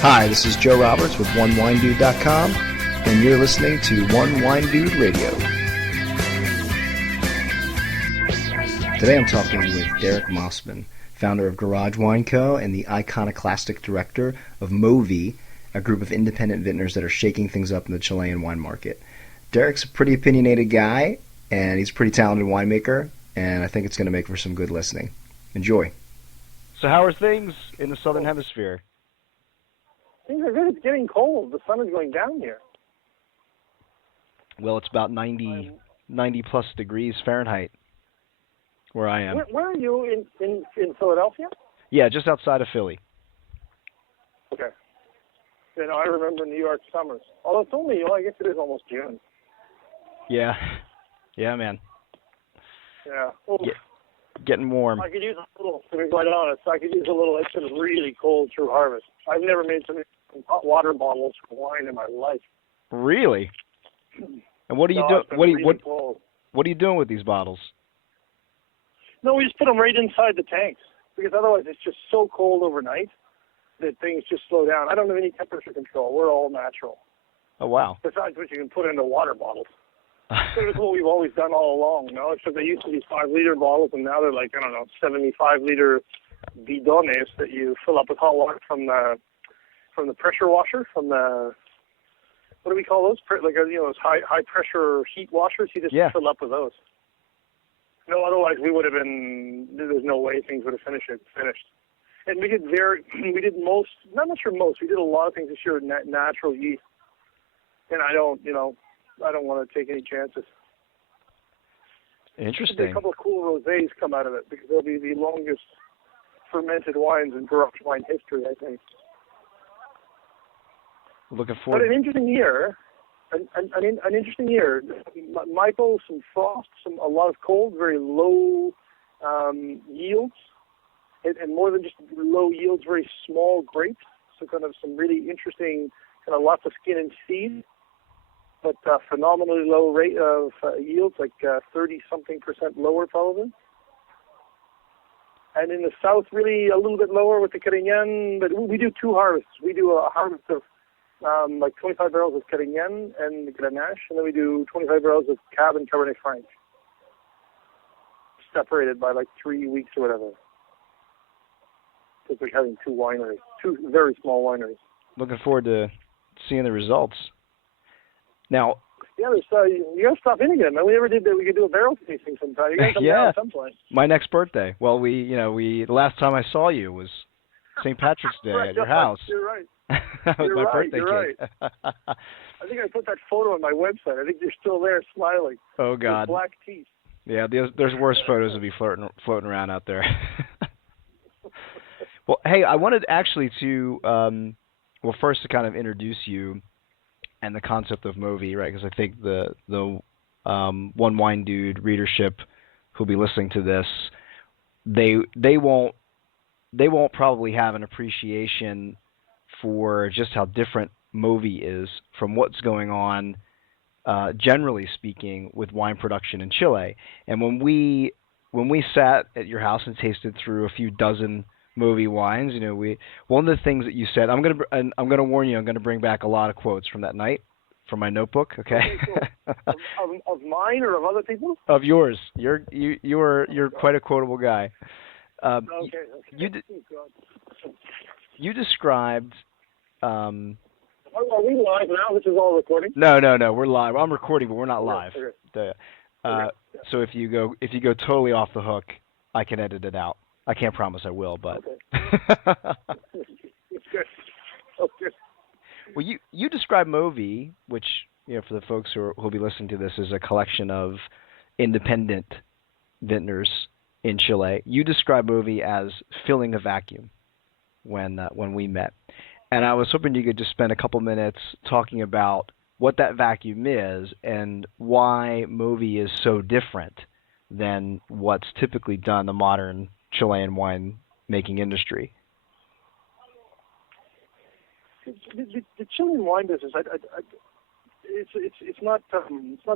Hi, this is Joe Roberts with 1WDRadio.com, and you're listening to 1WDRadio. Today I'm talking with Derek Mossman, founder of Garage Wine Co. and the iconoclastic director of MOVI, a group of independent vintners that are shaking things up in the Chilean wine market. Derek's a pretty opinionated guy, and he's a pretty talented winemaker, and I think it's going to make for some good listening. Enjoy. So how are things in the Southern Hemisphere? Things are good. It's getting cold. The sun is going down here. Well, it's about 90 plus degrees Fahrenheit where I am. Where are you, in Philadelphia? Yeah, just outside of Philly. Okay. You know, I remember New York summers. Although it's only, I guess it is almost June. Yeah. Yeah, man. Yeah. Getting warm. I could use a little, to be quite honest, it's been really cold through harvest. I've never made so many hot water bottles for wine in my life. Really? And what are you doing? What are you doing with these bottles? No, we just put them right inside the tanks because otherwise it's just so cold overnight that things just slow down. I don't have any temperature control. We're all natural. Oh, wow. Besides what you can put into water bottles. It's what we've always done all along, except they used to be 5-liter bottles, and now they're like, 75-liter bidones that you fill up with hot water from the pressure washer, from the, what do we call those? Those high-pressure heat washers. You just fill up with those. No, otherwise we would have been, there's no way things would have finished. And we did most, not much for most, we did a lot of things this year with natural yeast. And I don't want to take any chances. Interesting. There's a couple of cool rosés come out of it because they'll be the longest fermented wines in garage wine history, I think. Looking forward. But an interesting year. An interesting year. Michael, some frost, a lot of cold, very low yields, and more than just low yields, very small grapes. So kind of some really interesting, kind of lots of skin and seed, but phenomenally low rate of yields, like 30-something% lower probably. And in the south, really a little bit lower with the Carignan, but we do two harvests. We do a harvest of 25 barrels of Carignan and Grenache, and then we do 25 barrels of Cab and Cabernet Franc, separated by 3 weeks or whatever. Because we're having two very small wineries. Looking forward to seeing the results. Now, yeah, you got to stop in again, man. We never did that. We could do a barrel tasting sometime. You got to come down at some point. My next birthday. Well, the last time I saw you was St. Patrick's Day at your house. You're right. That was my birthday cake. Right. I think I put that photo on my website. I think you're still there smiling. Oh, God. With black teeth. Yeah, there's worse photos to be floating around out there. Well, hey, I wanted actually to, first to kind of introduce you and the concept of MOVI, right? Because I think the One Wine Dude readership who'll be listening to this, they won't probably have an appreciation for just how different MOVI is from what's going on, generally speaking, with wine production in Chile. And when we sat at your house and tasted through a few dozen MOVI wines, one of the things that you said, I'm gonna warn you, I'm gonna bring back a lot of quotes from that night from my notebook. Okay. Of mine or of other people? Of yours. You're quite a quotable guy. Okay. You described. Are we live now? This is all recording? No, we're live. I'm recording, but we're not live. Okay. So if you go totally off the hook, I can edit it out. I can't promise I will, but. Okay. Okay. Well, you describe MOVI, which for the folks who'll be listening to this, is a collection of independent vintners in Chile. You describe MOVI as filling a vacuum when we met. And I was hoping you could just spend a couple minutes talking about what that vacuum is and why MOVI is so different than what's typically done in the modern Chilean wine making industry. The Chilean wine business, it's not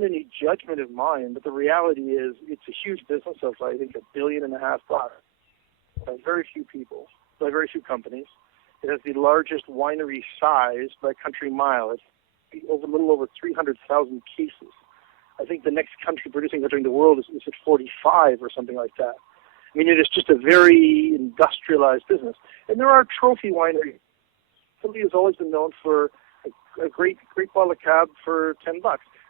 any judgment of mine, but the reality is it's a huge business of I think $1.5 billion by very few people, by very few companies. It has the largest winery size by a country mile. It's a little over 300,000 cases. I think the next country producing country in the world is at 45 or something like that. I mean, it is just a very industrialized business. And there are trophy wineries. Chile has always been known for a great bottle of Cab for $10.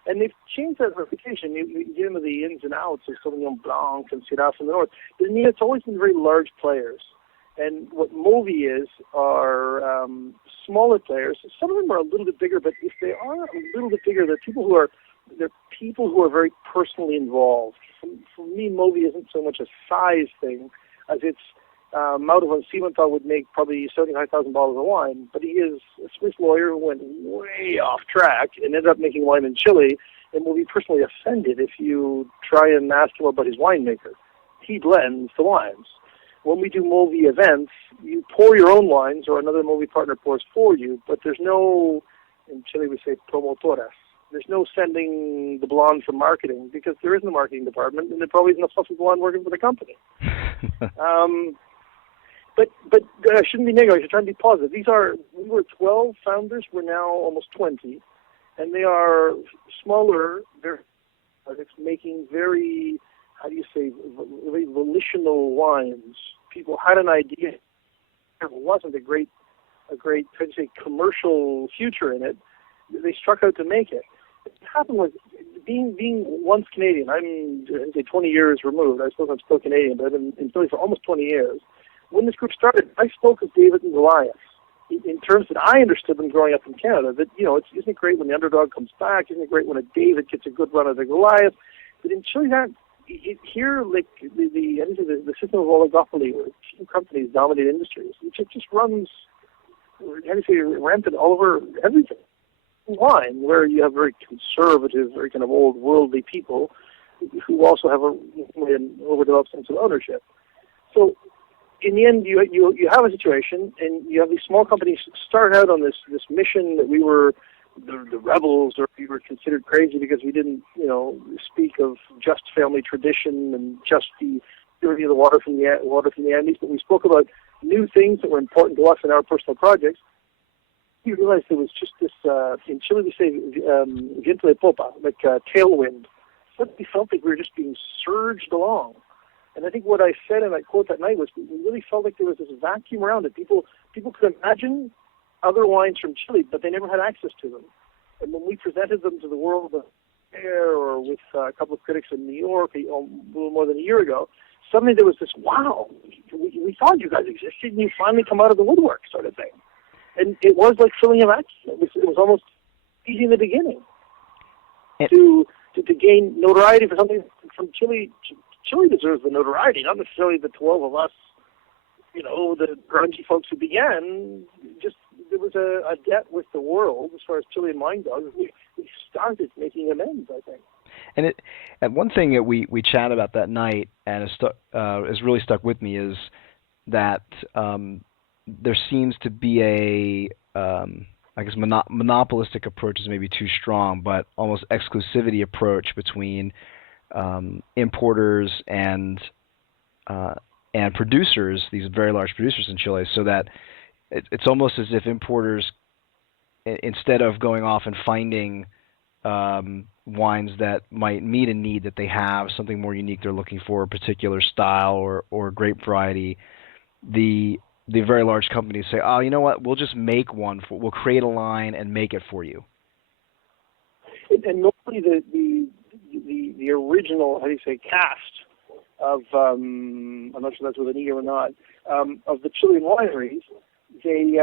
And they've changed that reputation. You get into the ins and outs of Sauvignon Blanc and Syrah from the north. But I mean, it's always been very large players. And what MOVI is are smaller players. Some of them are a little bit bigger, but if they are a little bit bigger, they're people who are very personally involved. For me, MOVI isn't so much a size thing as it's Mauro von Siebenthal would make probably 75,000 bottles of wine, but he is a Swiss lawyer who went way off track and ended up making wine in Chile and will be personally offended if you try and ask him about his winemaker. He blends the wines. When we do MOVI events, you pour your own wines or another MOVI partner pours for you, but there's no, in Chile we say promotoras. There's no sending the blonde for marketing because there isn't a marketing department and there probably isn't a fluffy blonde working for the company. But I shouldn't be negative. I should try and be positive. We were 12 founders. We're now almost 20, and they are smaller. They're making very, how do you say, very volitional wines. People had an idea. There wasn't a great, how do you say, commercial future in it. They struck out to make it. What happened was, being once Canadian, I'm 20 years removed. I suppose I'm still Canadian, but I've been in Philly for almost 20 years. When this group started, I spoke of David and Goliath in terms that I understood them growing up in Canada. That, isn't it great when the underdog comes back? Isn't it great when a David gets a good run at the Goliath? But in Chile, here, like the system of oligopoly, where few companies dominate industries, it just runs, rampant all over everything. Wine, where you have very conservative, very kind of old worldly people who also have an overdeveloped sense of ownership. So in the end, you have a situation, and you have these small companies start out on this mission that we were the rebels, or we were considered crazy because we didn't, speak of just family tradition and just the purity of the water from the Andes, but we spoke about new things that were important to us in our personal projects. You realize there was just this, in Chile we say viento de popa, like tailwind. But we felt like we were just being surged along. And I think what I said in that quote that night was we really felt like there was this vacuum around it. People could imagine other wines from Chile, but they never had access to them. And when we presented them to the world there or with a couple of critics in New York a little more than a year ago, suddenly there was this, wow, we thought you guys existed and you finally come out of the woodwork sort of thing. And it was like filling a vacuum. It was almost easy in the beginning to gain notoriety for something from Chile. Chile deserves the notoriety, not necessarily the 12 of us, the grungy folks who began. Just there was a debt with the world as far as Chilean wine goes. We started making amends, I think. And one thing that we chatted about that night and has really stuck with me is that there seems to be I guess monopolistic approach is maybe too strong, but almost exclusivity approach between importers and producers, these very large producers in Chile, so that it's almost as if importers, instead of going off and finding wines that might meet a need that they have, something more unique they're looking for, a particular style or grape variety, the very large companies say, oh, you know what, we'll just make one, we'll create a line and make it for you. And normally the original, how do you say, cast of, I'm not sure that's with an E or not, of the Chilean wineries, they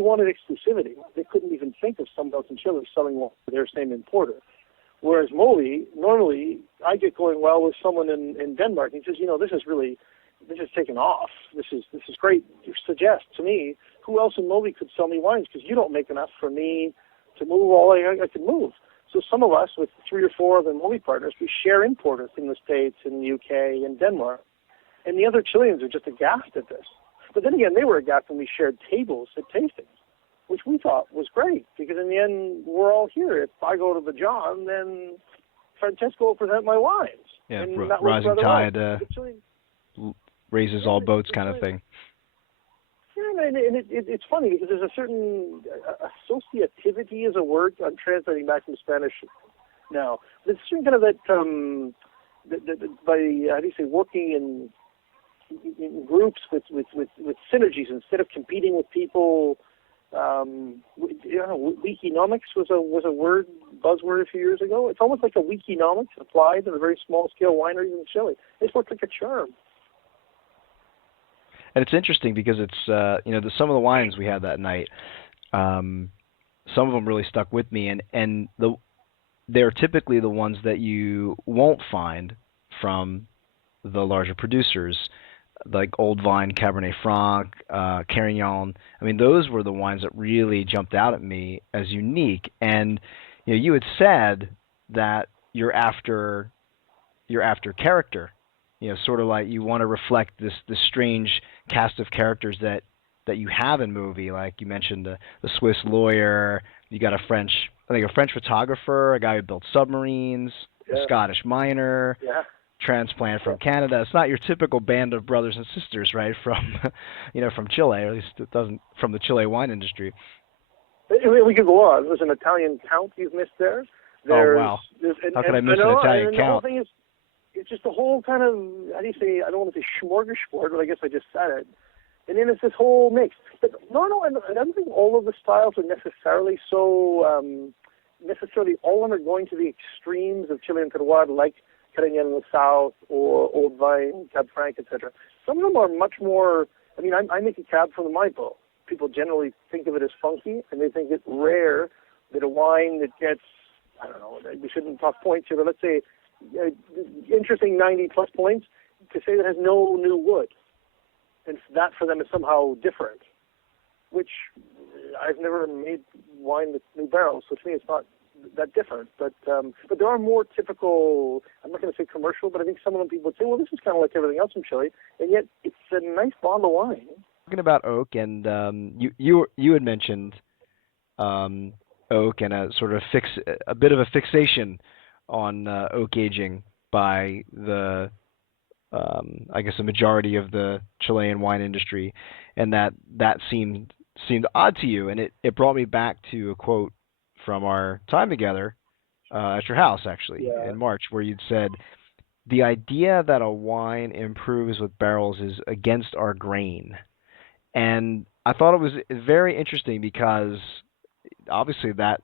wanted exclusivity. They couldn't even think of someone else in Chile selling wine to their same importer. Whereas MOVI, normally, I get going well with someone in Denmark, and he says, this has taken off. This is great. You suggest to me who else in MOVI could sell me wines because you don't make enough for me to move all I can move. So some of us, with 3 or 4 other MOVI partners, we share importers in the States, in the UK, in Denmark. And the other Chileans are just aghast at this. But then again, they were aghast when we shared tables at tastings, which we thought was great because in the end, we're all here. If I go to the John, then Francesco will present my wines. Yeah, and rising tide raises all boats kind of thing. Yeah, and it's funny because there's a certain associativity is a word. I'm translating back from Spanish now. There's a certain kind of that by how do you say, working in groups with synergies instead of competing with people. Weekonomics was a buzzword a few years ago. It's almost like a Weekonomics applied to the very small scale wineries in Chile. It's worked like a charm. And it's interesting because it's some of the wines we had that night. Some of them really stuck with me, and they're typically the ones that you won't find from the larger producers, like Old Vine, Cabernet Franc, Carignan. I mean, those were the wines that really jumped out at me as unique. And you had said that you're after character. Sort of like you want to reflect this strange cast of characters that you have in movie. Like you mentioned the Swiss lawyer, you got a French photographer, a guy who built submarines, a Scottish miner, transplant from Canada. It's not your typical band of brothers and sisters, right? From from Chile, or at least it doesn't from the Chile wine industry. We could go on. There's an Italian count you've missed there. Oh wow! How could I miss an Italian count? The whole thing is, it's just a whole kind of, how do you say, I don't want to say smorgasbord, but I guess I just said it. And then it's this whole mix. But no, I don't think all of the styles are necessarily so, necessarily all of them are going to the extremes of Chilean terroir, like Carignan in the south, or Old Vine, Cab Franc, etc. Some of them are much more, I mean, I make a Cab from the Maipo. People generally think of it as funky, and they think it rare that a wine that gets, I don't know, we shouldn't talk points here, but let's say interesting 90-plus points, to say that has no new wood. And that for them is somehow different, which I've never made wine with new barrels, so to me it's not that different. But there are more typical, I'm not going to say commercial, but I think some of them people would say, well, this is kind of like everything else from Chile, and yet it's a nice bottle of wine. Talking about oak, and you had mentioned oak and a sort of a bit of a fixation on oak aging by the I guess the majority of the Chilean wine industry, and that seemed odd to you, and it brought me back to a quote from our time together at your house actually in March, where you'd said, "The idea that a wine improves with barrels is against our grain." And I thought it was very interesting because obviously that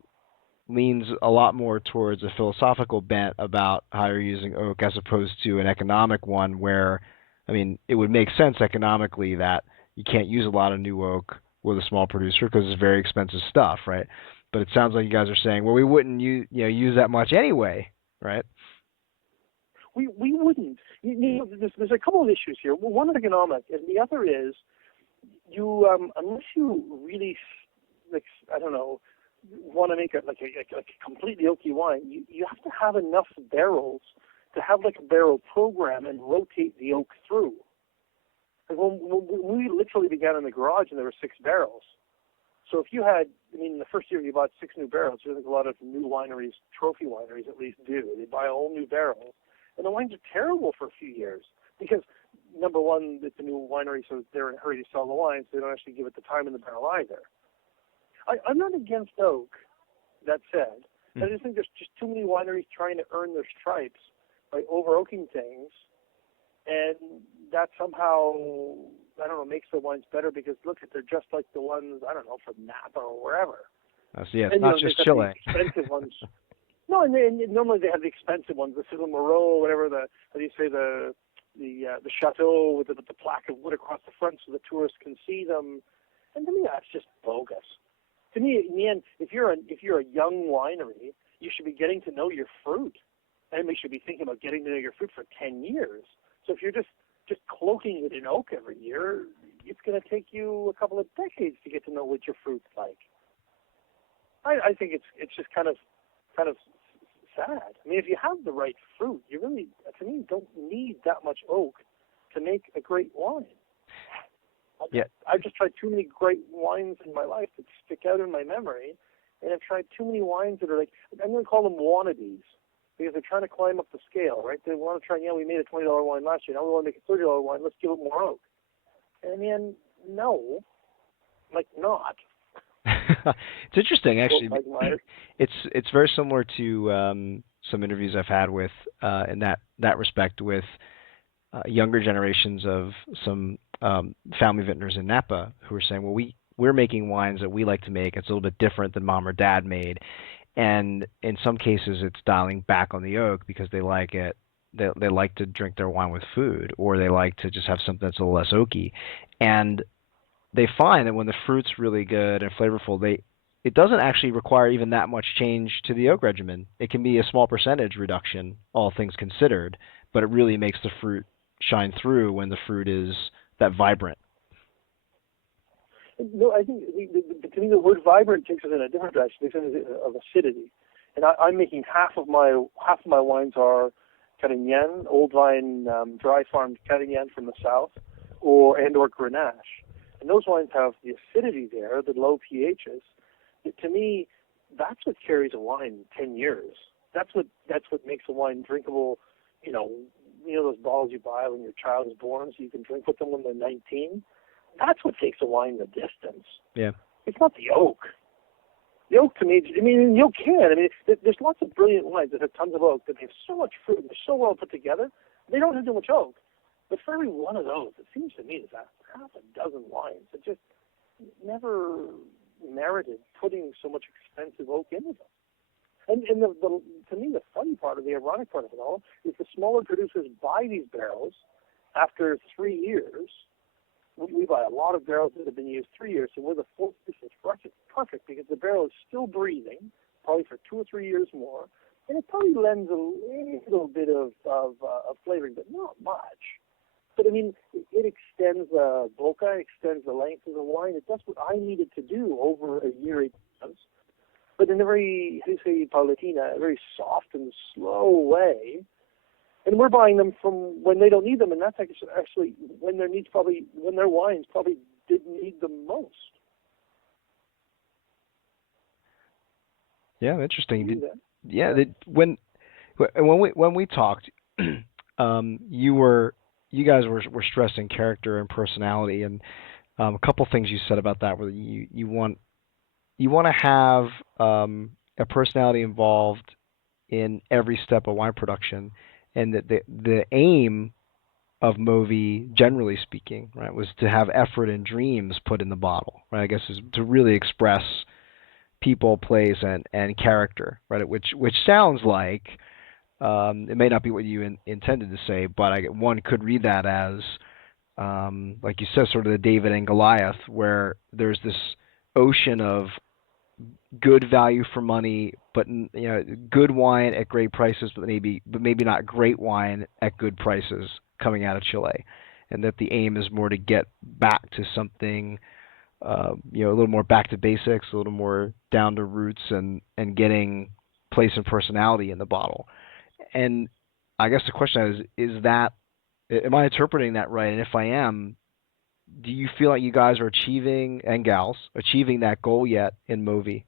leans a lot more towards a philosophical bent about how you're using oak as opposed to an economic one where, I mean, it would make sense economically that you can't use a lot of new oak with a small producer because it's very expensive stuff, right? But it sounds like you guys are saying, well, we wouldn't use that much anyway, right? We wouldn't. There's a couple of issues here. Well, one is economic, and the other is you unless you really, like, I don't know, want to make a completely oaky wine, you have to have enough barrels to have like a barrel program and rotate the oak through. Like when we literally began in the garage and there were 6 barrels. So if you had, I mean, the first year you bought 6 new barrels, I think a lot of new wineries, trophy wineries at least do. They buy all new barrels. And the wines are terrible for a few years because, number one, it's a new winery, so they're in a hurry to sell the wine, so they don't actually give it the time in the barrel either. I'm not against oak, that said. I just think there's just too many wineries trying to earn their stripes by over-oaking things, and that somehow, I don't know, makes the wines better because, look, they're just like the ones, I don't know, from Napa or wherever. So yeah, it's not just Chile. Expensive ones. No, and normally they have the expensive ones, the Civil Moreau, whatever, the chateau with the plaque of wood across the front so the tourists can see them. And to me, that's just bogus. To me, in the end, if you're a young winery, you should be getting to know your fruit, and we should be thinking about getting to know your fruit for 10 years. So if you're just cloaking it in oak every year, it's going to take you a couple of decades to get to know what your fruit's like. I think it's just kind of sad. I mean, if you have the right fruit, you really, to me, don't need that much oak to make a great wine. Yeah. I've just tried too many great wines in my life that stick out in my memory, and I've tried too many wines that are like, I'm going to call them wannabes, because they're trying to climb up the scale, right? They want to try, we made a $20 wine last year, now we want to make a $30 wine, let's give it more oak. And in the end, no. like not. It's interesting, actually. Like It's very similar to some interviews I've had with in that respect with younger generations of some family vintners in Napa who are saying, well, we're making wines that we like to make. It's a little bit different than mom or dad made, and in some cases it's dialing back on the oak because they like it. They like to drink their wine with food, or they like to just have something that's a little less oaky, and they find that when the fruit's really good and flavorful, it doesn't actually require even that much change to the oak regimen. It can be a small percentage reduction, all things considered, but it really makes the fruit shine through when the fruit is that vibrant. No, I think to me the word vibrant takes us in a different direction. It's of acidity, and I'm making half of my wines are Carignan, old vine, dry farmed Carignan from the south, or Grenache. And those wines have the acidity there, the low pHs. To me, that's what carries a wine 10 years. That's what makes a wine drinkable. You know those bottles you buy when your child is born, so you can drink with them when they're 19. That's what takes a wine the distance. Yeah, it's not the oak. The oak, to me, the oak can. There's lots of brilliant wines that have tons of oak that have so much fruit and they're so well put together. They don't have too much oak. But for every one of those, it seems to me there's half a dozen wines that just never merited putting so much expensive oak into them. And to me, the funny part, or the ironic part of it all, is the smaller producers buy these barrels after 3 years. We buy a lot of barrels that have been used 3 years, so we're the fourth piece. It's perfect because the barrel is still breathing, probably for 2 or 3 years more, and it probably lends a little bit of flavoring, but not much. But it extends the boca, extends the length of the wine. It does what I needed to do over a year, 8 months. But in a very, paulatina, a very soft and slow way. And we're buying them from when they don't need them, and that's actually when their wines probably didn't need them most. Yeah, interesting. When we talked, you guys were stressing character and personality, and a couple things you said about that were you want to have a personality involved in every step of wine production. And that the aim of MOVI, generally speaking, right, was to have effort and dreams put in the bottle, right? I guess is to really express people, place, and character, right? Which sounds like it may not be what you intended to say, but one could read that as, like you said, sort of the David and Goliath, where there's this ocean of good value for money, but good wine at great prices, but maybe not great wine at good prices coming out of Chile, and that the aim is more to get back to something, a little more back to basics, a little more down to roots, and getting place and personality in the bottle. And I guess the question is that, am I interpreting that right? And if I am, do you feel like you guys are achieving, and gals, achieving that goal yet in MOVI?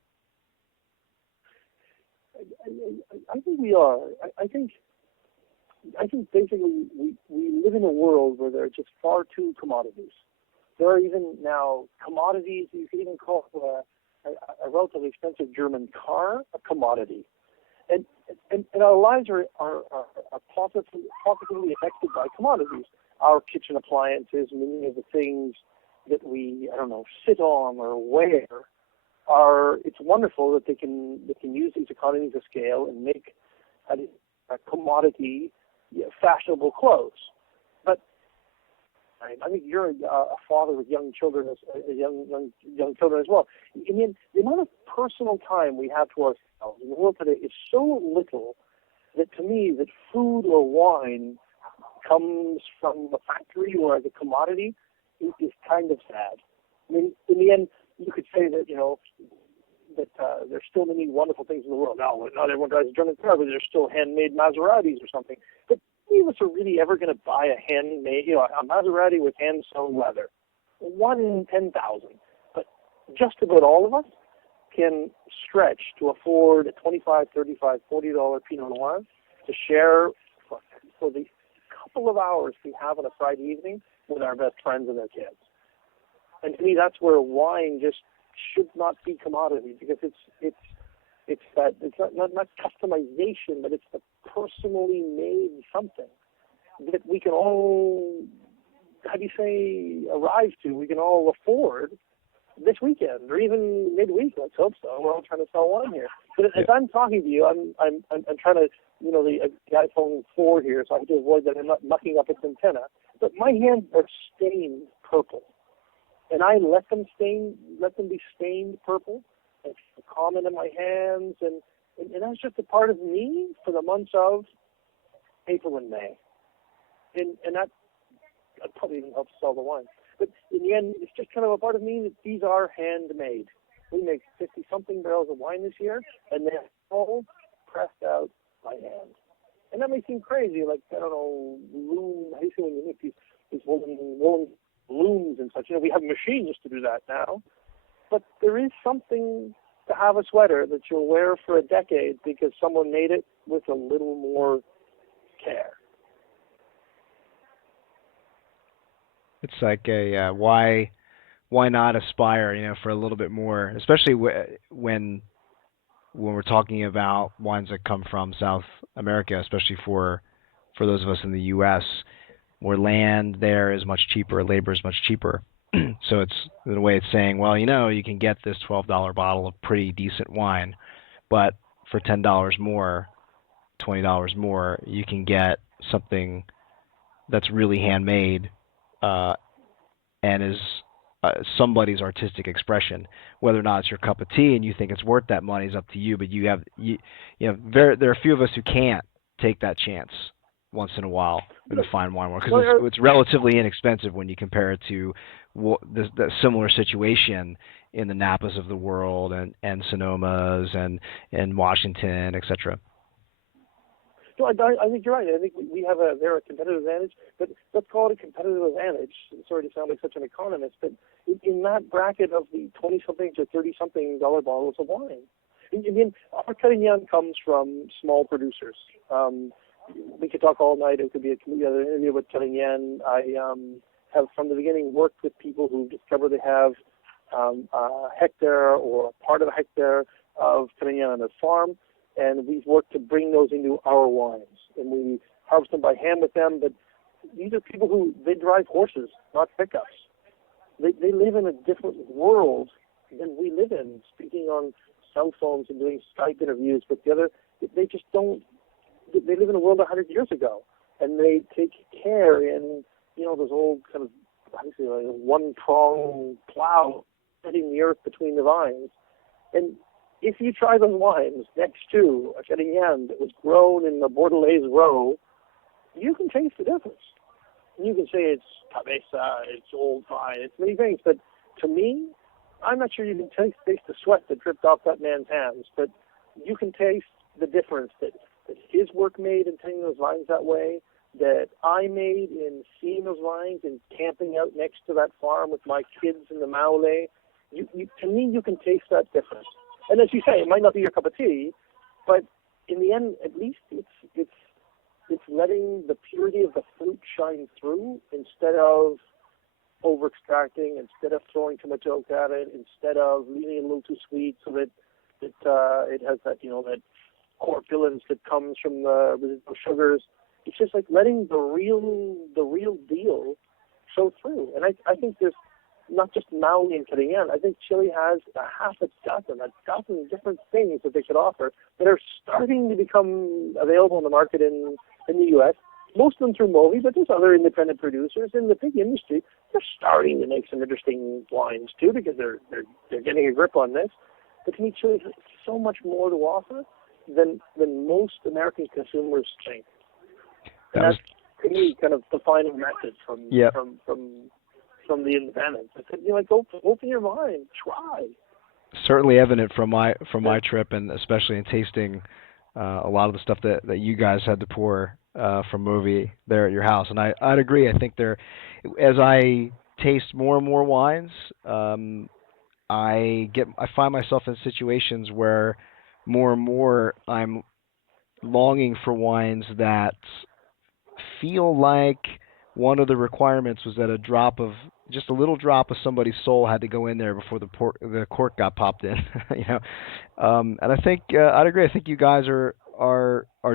I think we are. I think basically we live in a world where there are just far too commodities. There are even now commodities. You can even call a relatively expensive German car a commodity. And our lives are positively affected by commodities. Our kitchen appliances, many of the things that we, sit on or wear, it's wonderful that they can use these economies of scale and make a commodity fashionable clothes. But I think you're a father with young children, young children as well. The amount of personal time we have to ourselves in the world today is so little that, to me, that food or wine comes from the factory or as a commodity is kind of sad. In the end, you could say that that there's still many wonderful things in the world. Now, not everyone drives a German car, but there's still handmade Maseratis or something. But any of us are really ever going to buy a handmade, a Maserati with hand-sewn leather? 1 in 10,000. But just about all of us can stretch to afford a $25, $35, $40 Pinot Noir to share for the couple of hours we have on a Friday evening with our best friends and their kids. And to me, that's where wine just should not be commodity, because it's not customization, but it's the personally made something that we can all, how do you say, arrive to, we can all afford this weekend, or even midweek. Let's hope so. We're all trying to sell wine here. But as I'm talking to you, I'm trying to, the iPhone 4 here, so I have to avoid that I'm not mucking up its antenna. But my hands are stained purple, and I let them be stained purple. It's common in my hands, and that's just a part of me for the months of April and May, and that probably even helps sell the wine. But in the end, it's just kind of a part of me that these are handmade. We make 50-something barrels of wine this year, and they're all pressed out by hand. And that may seem crazy, like, I don't know, loom, how do you say when you make these woolen looms and such? We have machines to do that now. But there is something to have a sweater that you'll wear for a decade because someone made it with a little more care. It's like a why not aspire, for a little bit more, especially when we're talking about wines that come from South America, especially for those of us in the U.S., where land there is much cheaper, labor is much cheaper. So it's, in a way, it's saying, well, you can get this $12 bottle of pretty decent wine, but for $10 more, $20 more, you can get something that's really handmade and is somebody's artistic expression. Whether or not it's your cup of tea and you think it's worth that money is up to you. But there are a few of us who can't take that chance once in a while in a fine wine world, because it's relatively inexpensive when you compare it to the similar situation in the Napas of the world and Sonomas and Washington, etc. No, I think you're right. I think they're a competitive advantage, but let's call it a competitive advantage. Sorry to sound like such an economist, but in that bracket of the 20-something to 30-something dollar bottles of wine, our Carignan comes from small producers. We could talk all night. It could be a completely other interview with Carignan. I have from the beginning worked with people who discover they have a hectare or part of a hectare of Carignan on their farm. And we've worked to bring those into our wines. And we harvest them by hand with them. But these are people who, they drive horses, not pickups. They live in a different world than we live in, speaking on cell phones and doing Skype interviews. But they just don't, they live in a world 100 years ago. And they take care in, those old kind of, obviously, like one-prong plow, setting the earth between the vines. And if you try those wines next to a Carignan that was grown in the Bordelaise row, you can taste the difference. You can say it's cabeza, it's old vine, it's many things, but to me, I'm not sure you can taste the sweat that dripped off that man's hands, but you can taste the difference that his work made in taking those vines that way, that I made in seeing those vines and camping out next to that farm with my kids in the Maule. To me, you can taste that difference. And as you say, it might not be your cup of tea, but in the end, at least it's letting the purity of the fruit shine through instead of over-extracting, instead of throwing too much oak at it, instead of leaving it a little too sweet so that it has that, that corpulence that comes from the residual sugars. It's just like letting the real deal show through. And I think there's not just Maui and Carignan. I think Chile has a dozen different things that they could offer that are starting to become available in the market in the U.S. Most of them through MOVI, but there's other independent producers in the big industry. They're starting to make some interesting wines too, because they're getting a grip on this. But to me, Chile has so much more to offer than most American consumers think. And that's to me kind of the final message from the independents. I said, go open your mind, try. Certainly evident from my trip, and especially in tasting a lot of the stuff that you guys had to pour from MOVI there at your house. And I'd agree. I think as I taste more and more wines, I find myself in situations where more and more I'm longing for wines that feel like one of the requirements was that a drop of just a little drop of somebody's soul had to go in there before the cork got popped in. you know, and I think I'd agree. I think you guys are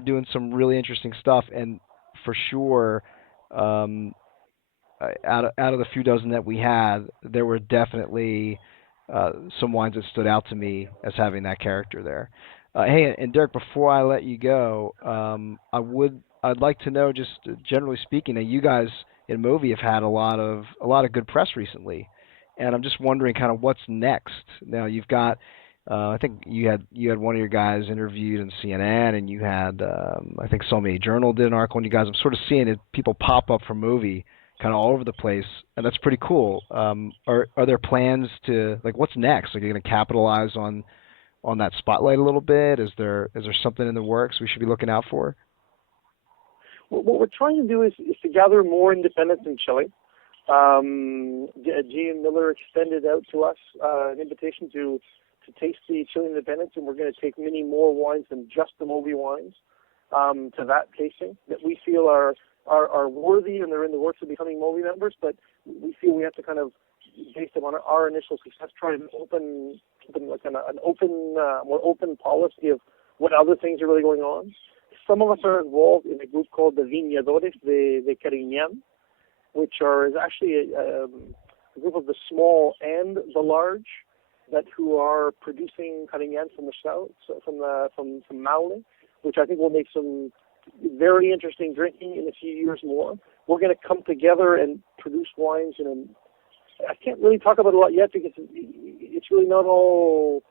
doing some really interesting stuff, and for sure, out of the few dozen that we had, there were definitely some wines that stood out to me as having that character there. Hey, and Derek, before I let you go, I'd like to know, just generally speaking, that you guys in MOVI have had a lot of good press recently, and I'm just wondering kind of what's next. Now you've got, I think you had one of your guys interviewed in CNN, and you had I think So Many Journal did an article on you guys. I'm sort of seeing it, people pop up from MOVI kind of all over the place, and that's pretty cool. Are there plans to, like, what's next? Like, are you going to capitalize on that spotlight a little bit? Is there something in the works we should be looking out for? What we're trying to do is to gather more independents in Chile. GM Miller extended out to us an invitation to taste the Chilean independents, and we're going to take many more wines than just the MOVI wines to that tasting that we feel are worthy, and they're in the works of becoming MOVI members, but we feel we have to kind of, based on our initial success, try to open like an more open policy of what other things are really going on. Some of us are involved in a group called the Viñadores de Cariñán, which is actually a group of the small and the large who are producing Cariñán from the south, from Maule, which I think will make some very interesting drinking in a few years more. We're going to come together and produce wines I can't really talk about it a lot yet because it's really not all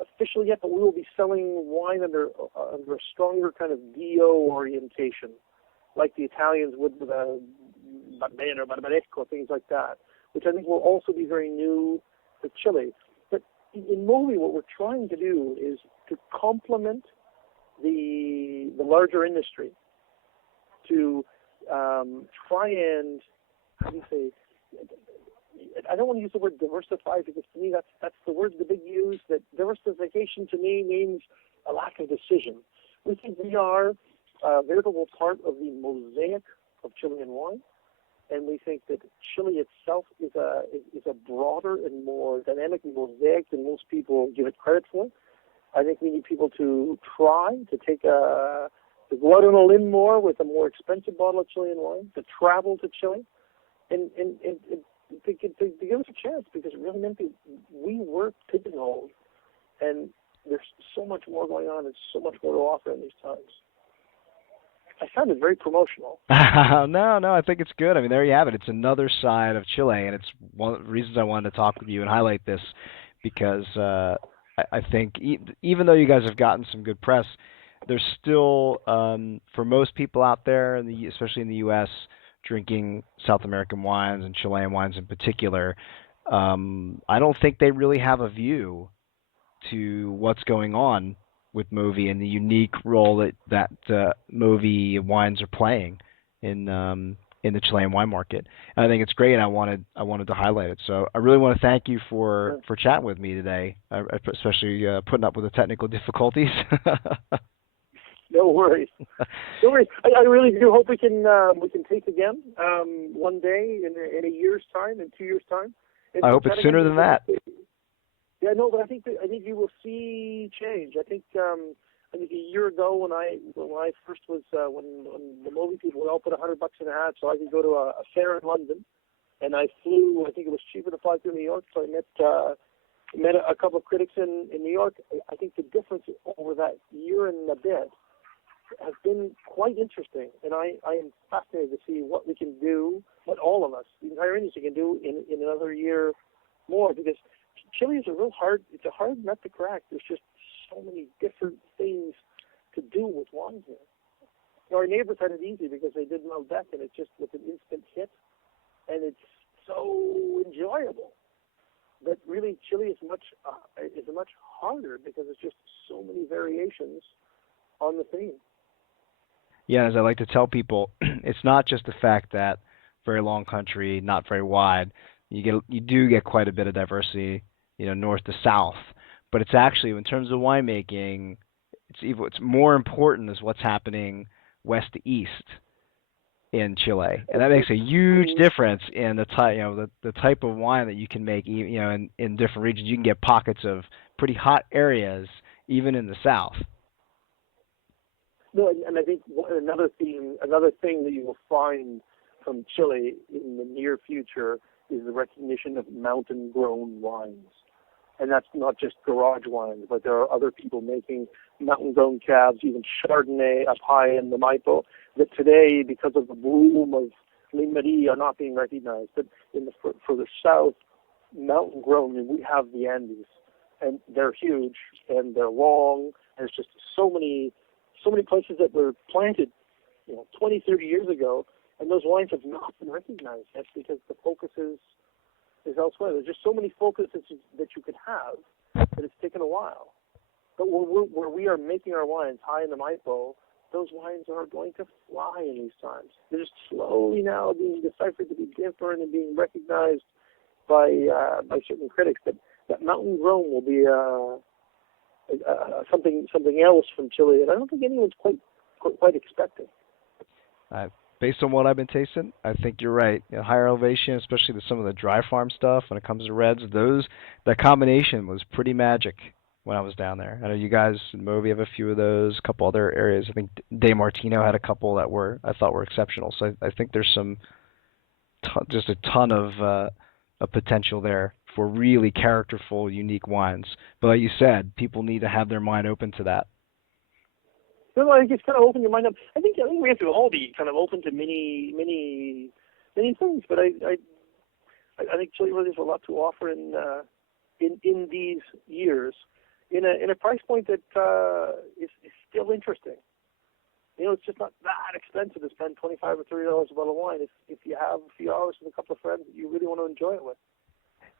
official yet, but we will be selling wine under a stronger kind of DO orientation, like the Italians would with a Barbero, Barbaresco, things like that, which I think will also be very new to Chile. But in MOVI, what we're trying to do is to complement the larger industry, to try and, how do you say, I don't want to use the word diversify because to me that's the word the big use. That diversification to me means a lack of decision. We think we are a veritable part of the mosaic of Chilean wine, and we think that Chile itself is a broader and more dynamic mosaic than most people give it credit for. I think we need people to try to to go out on a limb more with a more expensive bottle of Chilean wine, to travel to Chile, and to give us a chance, because it really meant that we were pigeonholed, and there's so much more going on and so much more to offer in these times. I sounded very promotional. No, I think it's good. I mean, there you have it. It's another side of Chile, and it's one of the reasons I wanted to talk with you and highlight this, because I think even though you guys have gotten some good press, there's still, for most people out there, especially in the U.S., drinking South American wines and Chilean wines in particular, I don't think they really have a view to what's going on with MOVI and the unique role that MOVI wines are playing in the Chilean wine market. And I think it's great, and I wanted to highlight it. So I really want to thank you for chatting with me today, especially putting up with the technical difficulties. No worries. No worries. I really do hope we can taste again one day in a year's time, in 2 years' time. I hope it's sooner than that. Yeah, no, but I think you will see change. I think a year ago when I first was when the MOVI people would all put $100 in a hat so I could go to a fair in London, and I flew. I think it was cheaper to fly through New York, so I met a couple of critics in New York. I think the difference over that year and a bit has been quite interesting, and I am fascinated to see what we can do, what all of us, the entire industry, can do in another year more, because Chile is it's a hard nut to crack. There's just so many different things to do with wine here. Our neighbors had it easy because they did Malbec, and it's just with an instant hit, and it's so enjoyable. But really, Chile is much harder because it's just so many variations on the theme. Yeah, as I like to tell people, it's not just the fact that very long country, not very wide. You do get quite a bit of diversity, north to south. But it's actually, in terms of winemaking, it's more important is what's happening west to east. in Chile, and that makes a huge difference in the type, the type of wine that you can make. In different regions, you can get pockets of pretty hot areas, even in the south. No, and I think another thing that you will find from Chile in the near future is the recognition of mountain-grown wines. And that's not just garage wines, but there are other people making mountain-grown cabs, even Chardonnay up high in the Maipo, that today, because of the boom of Limerie, are not being recognized. But for the south, mountain-grown, and we have the Andes, and they're huge, and they're long, and it's just so many places that were planted 20, 30 years ago, and those wines have not been recognized. That's because the focus is elsewhere. There's just so many focuses that you could have that it's taken a while. But where we are making our wines high in the Maipo, those wines are going to fly in these times. They're just slowly now being deciphered to be different and being recognized by certain critics. That mountain grown will be something else from Chile, and I don't think anyone's quite expecting. Based on what I've been tasting, I think you're right. Higher elevation, especially some of the dry farm stuff when it comes to reds, that combination was pretty magic when I was down there. I know you guys in MOVI have a few of those, a couple other areas. I think De Martino had a couple that I thought were exceptional. So I think there's just a ton of potential there for really characterful, unique wines. But like you said, people need to have their mind open to that. I think it's kind of open your mind up. I think we have to all be kind of open to many things. But I think Chile really has a lot to offer in these years, in a price point that is still interesting. It's just not that expensive to spend $25 or $30 a bottle of wine if you have a few hours with a couple of friends that you really want to enjoy it with.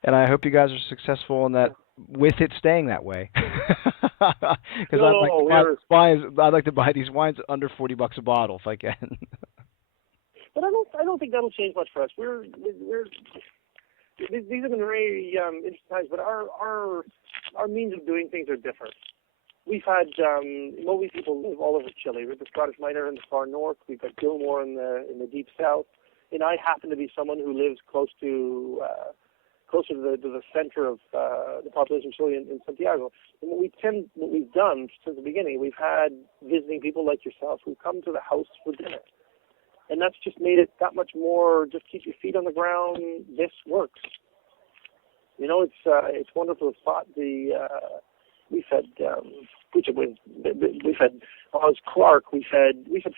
And I hope you guys are successful in that, with it staying that way. Because I'd like to buy these wines under $40 a bottle if I can. But I don't think that'll change much for us. These have been very interesting times, but our means of doing things are different. We've had MOVI people live all over Chile. We have the Scottish Miner in the far north. We've got Gilmore in the deep south. And I happen to be someone who lives closer to the center of the population of Chile in Santiago. And what we've done since the beginning, we've had visiting people like yourself who come to the house for dinner. And that's just made it that much more, just keep your feet on the ground, this works. It's wonderful to spot we've had Oz Clark, we've had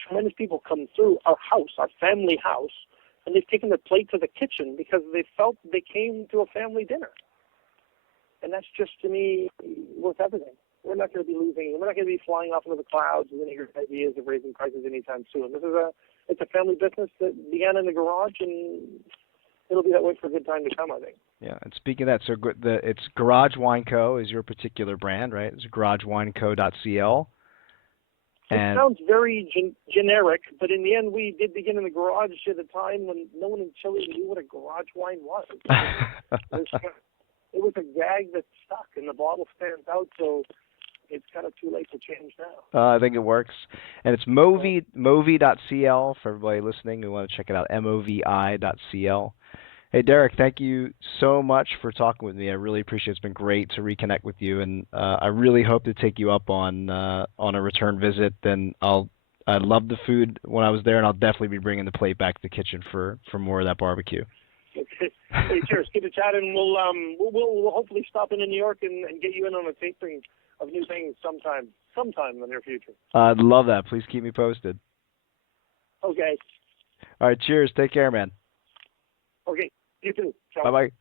tremendous people come through our house, our family house, and they've taken their plate to the kitchen because they felt they came to a family dinner. And that's just, to me, worth everything. We're not going to be we're not going to be flying off into the clouds with any ideas of raising prices anytime soon. It's a family business that began in the garage, and it'll be that way for a good time to come, I think. Yeah, and speaking of that, so it's Garage Wine Co. is your particular brand, right? It's garagewineco.cl. It sounds very generic, but in the end, we did begin in the garage at a time when no one in Chile knew what a garage wine was. It was a gag that stuck, and the bottle stands out, so it's kind of too late to change now. I think it works. And it's movi.cl for everybody listening who want to check it out, movi.cl. Hey, Derek, thank you so much for talking with me. I really appreciate it. It's been great to reconnect with you, and I really hope to take you up on a return visit. Then I loved the food when I was there, and I'll definitely be bringing the plate back to the kitchen for more of that barbecue. Okay. Hey, cheers. Keep it chatting. We'll hopefully stop in New York and get you in on a tasting of new things sometime in the near future. I'd love that. Please keep me posted. Okay. All right. Cheers. Take care, man. Okay. You too. Ciao. Bye-bye.